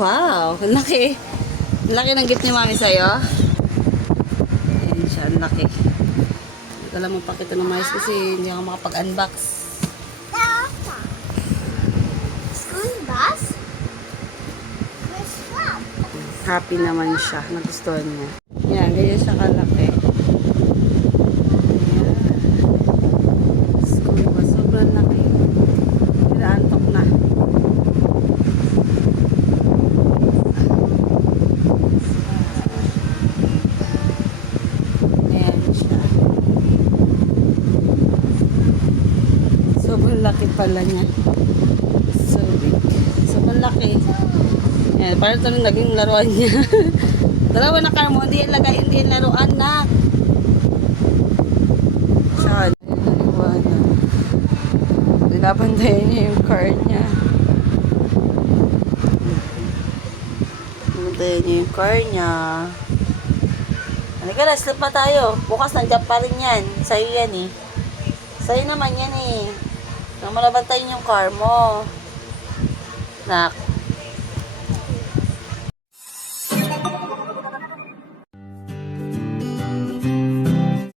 Wow, ang laki. Ang laki ng gift ni Mami sa'yo. Ayan siya, ang laki. Hindi ko lang mapakita ng mais kasi hindi ako makapag-unbox. School bus? Where's from? Happy naman siya. Nagustuhan niya. Yan, ganyan siya kalaki. Ayan. School bus. Sobrang laki. Pinaantok na. Ayan siya. Sobrang laki pala niya. So big. Sobrang laki. Ayan, parang ito rin naging laruan niya. Dalawa na car mo, hindi yan lagay, hindi yan laruan na. Saan? Naliwanan. Binabantayan niya yung car niya. Binabantayan niya yung car niya. Halika na, slip na tayo. Bukas nandiyan pa rin yan. Sa'yo yan eh. Sa'yo naman yan eh. Nang malabantayan yung car mo. Nak.